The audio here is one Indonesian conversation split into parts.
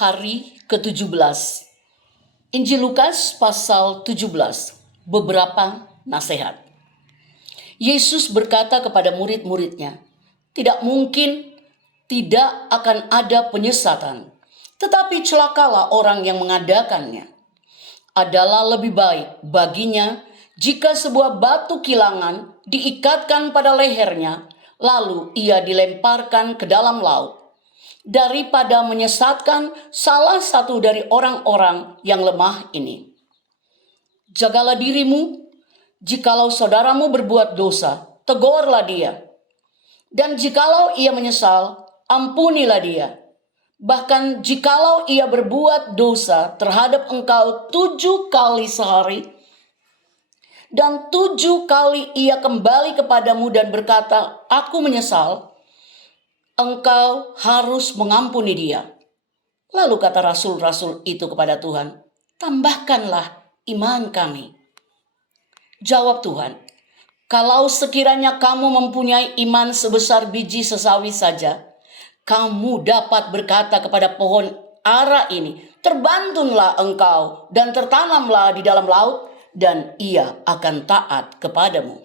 Hari ke-17. Injil Lukas pasal 17. Beberapa nasihat. Yesus berkata kepada murid-muridnya, tidak mungkin tidak akan ada penyesatan, tetapi celakalah orang yang mengadakannya. Adalah lebih baik baginya jika sebuah batu kilangan diikatkan pada lehernya, lalu ia dilemparkan ke dalam laut, daripada menyesatkan salah satu dari orang-orang yang lemah ini. Jagalah dirimu, jikalau saudaramu berbuat dosa, tegurlah dia. Dan jikalau ia menyesal, ampunilah dia. Bahkan jikalau ia berbuat dosa terhadap engkau 7 kali sehari, dan 7 kali ia kembali kepadamu dan berkata, aku menyesal, engkau harus mengampuni dia. Lalu kata rasul-rasul itu kepada Tuhan, tambahkanlah iman kami. Jawab Tuhan, kalau sekiranya kamu mempunyai iman sebesar biji sesawi saja, kamu dapat berkata kepada pohon ara ini, terbantunlah engkau dan tertanamlah di dalam laut, dan ia akan taat kepadamu.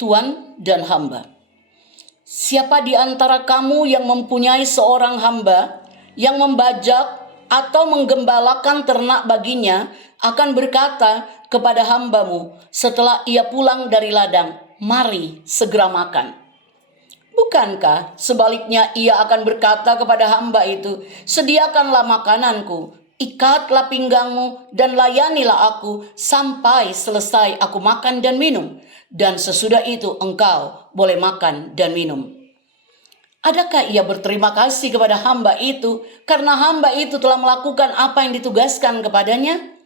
Tuan dan hamba. Siapa di antara kamu yang mempunyai seorang hamba yang membajak atau menggembalakan ternak baginya akan berkata kepada hambamu setelah ia pulang dari ladang, mari segera makan. Bukankah sebaliknya ia akan berkata kepada hamba itu, sediakanlah makananku, ikatlah pinggangmu dan layanilah aku sampai selesai aku makan dan minum, dan sesudah itu engkau boleh makan dan minum. Adakah ia berterima kasih kepada hamba itu karena hamba itu telah melakukan apa yang ditugaskan kepadanya?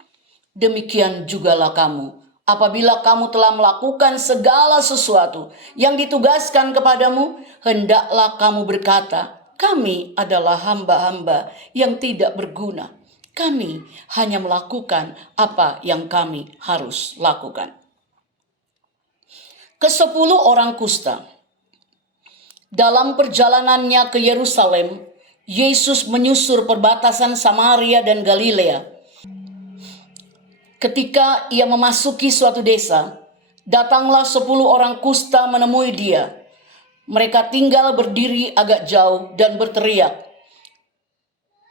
Demikian jugalah kamu. Apabila kamu telah melakukan segala sesuatu yang ditugaskan kepadamu, hendaklah kamu berkata, kami adalah hamba-hamba yang tidak berguna. Kami hanya melakukan apa yang kami harus lakukan. Ke-10 orang kusta. Dalam perjalanannya ke Yerusalem, Yesus menyusur perbatasan Samaria dan Galilea. Ketika ia memasuki suatu desa, datanglah 10 orang kusta menemui dia. Mereka tinggal berdiri agak jauh dan berteriak,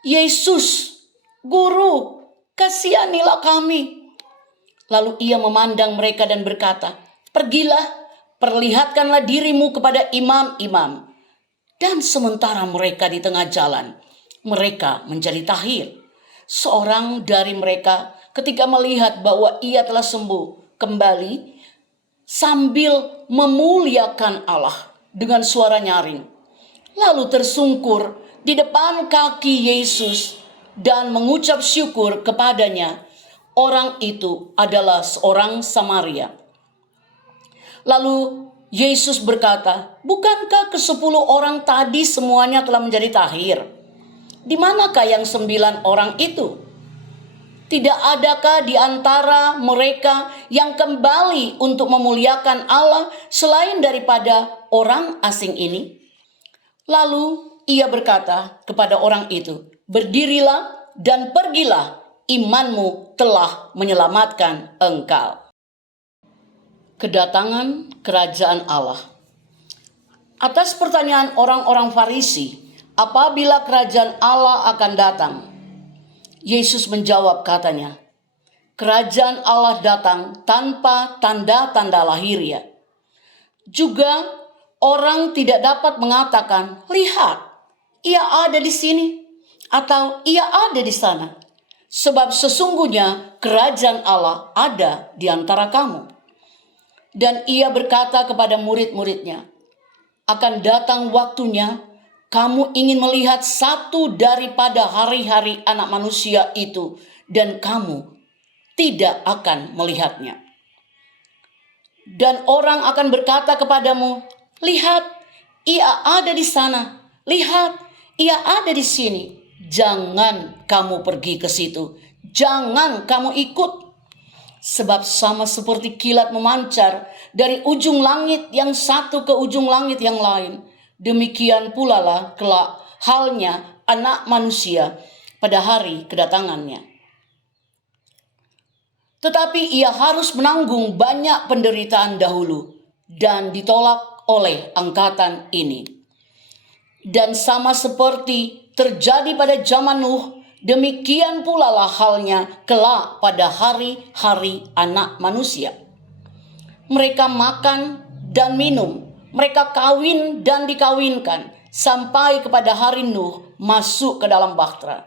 Yesus, Guru, kasihanilah kami. Lalu ia memandang mereka dan berkata, pergilah, perlihatkanlah dirimu kepada imam-imam. Dan sementara mereka di tengah jalan, mereka menjadi tahir. Seorang dari mereka ketika melihat bahwa ia telah sembuh kembali sambil memuliakan Allah dengan suara nyaring, lalu tersungkur di depan kaki Yesus dan mengucap syukur kepadanya. Orang itu adalah seorang Samaria. Lalu Yesus berkata, bukankah ke-10 orang tadi semuanya telah menjadi tahir? Di manakah yang 9 orang itu? Tidak adakah di antara mereka yang kembali untuk memuliakan Allah selain daripada orang asing ini? Lalu ia berkata kepada orang itu, berdirilah dan pergilah, imanmu telah menyelamatkan engkau. Kedatangan kerajaan Allah. Atas pertanyaan orang-orang Farisi, apabila kerajaan Allah akan datang, Yesus menjawab katanya, kerajaan Allah datang tanpa tanda-tanda lahiriah. Juga orang tidak dapat mengatakan, lihat, ia ada di sini, atau ia ada di sana. Sebab sesungguhnya kerajaan Allah ada di antara kamu. Dan ia berkata kepada murid-muridnya, akan datang waktunya kamu ingin melihat satu daripada hari-hari anak manusia itu, dan kamu tidak akan melihatnya. Dan orang akan berkata kepadamu, lihat, ia ada di sana. Lihat, ia ada di sini. Jangan kamu pergi ke situ. Jangan kamu ikut. Sebab sama seperti kilat memancar dari ujung langit yang satu ke ujung langit yang lain, demikian pula lah kelak halnya Anak Manusia pada hari kedatangannya. Tetapi ia harus menanggung banyak penderitaan dahulu dan ditolak oleh angkatan ini. Dan sama seperti terjadi pada zaman Nuh, demikian pula lah halnya kelak pada hari-hari Anak Manusia. Mereka makan dan minum, mereka kawin dan dikawinkan, sampai kepada hari Nuh masuk ke dalam bahtera.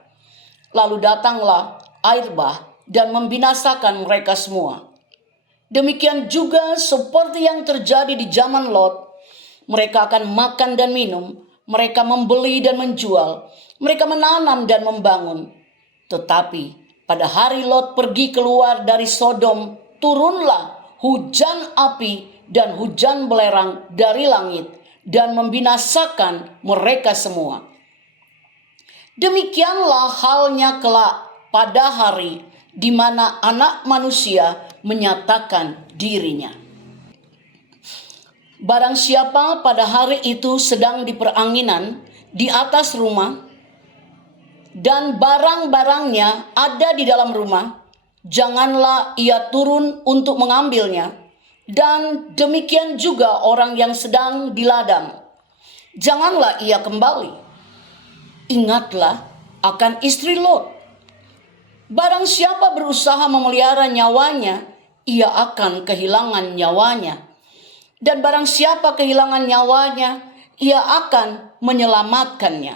Lalu datanglah air bah dan membinasakan mereka semua. Demikian juga seperti yang terjadi di zaman Lot, mereka akan makan dan minum, mereka membeli dan menjual, mereka menanam dan membangun. Tetapi pada hari Lot pergi keluar dari Sodom, turunlah hujan api dan hujan belerang dari langit dan membinasakan mereka semua. Demikianlah halnya kelak pada hari di mana Anak Manusia menyatakan dirinya. Barang siapa pada hari itu sedang di peranginan di atas rumah dan barang-barangnya ada di dalam rumah, janganlah ia turun untuk mengambilnya. Dan demikian juga orang yang sedang di ladang, janganlah ia kembali. Ingatlah akan istri Lot. Barang siapa berusaha memelihara nyawanya, ia akan kehilangan nyawanya. Dan barang siapa kehilangan nyawanya, ia akan menyelamatkannya.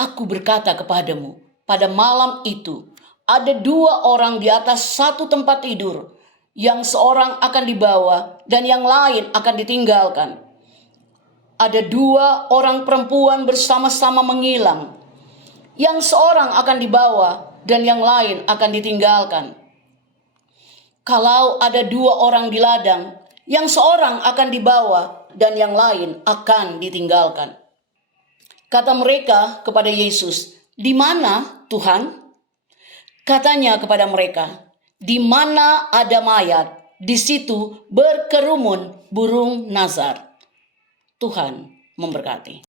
Aku berkata kepadamu, pada malam itu ada 2 orang di atas satu tempat tidur, yang seorang akan dibawa dan yang lain akan ditinggalkan. Ada 2 orang perempuan bersama-sama mengilang, yang seorang akan dibawa dan yang lain akan ditinggalkan. Kalau ada 2 orang di ladang, yang seorang akan dibawa dan yang lain akan ditinggalkan. Kata mereka kepada Yesus, "Di mana, Tuhan?" Katanya kepada mereka, "Di mana ada mayat, di situ berkerumun burung nazar." Tuhan memberkati.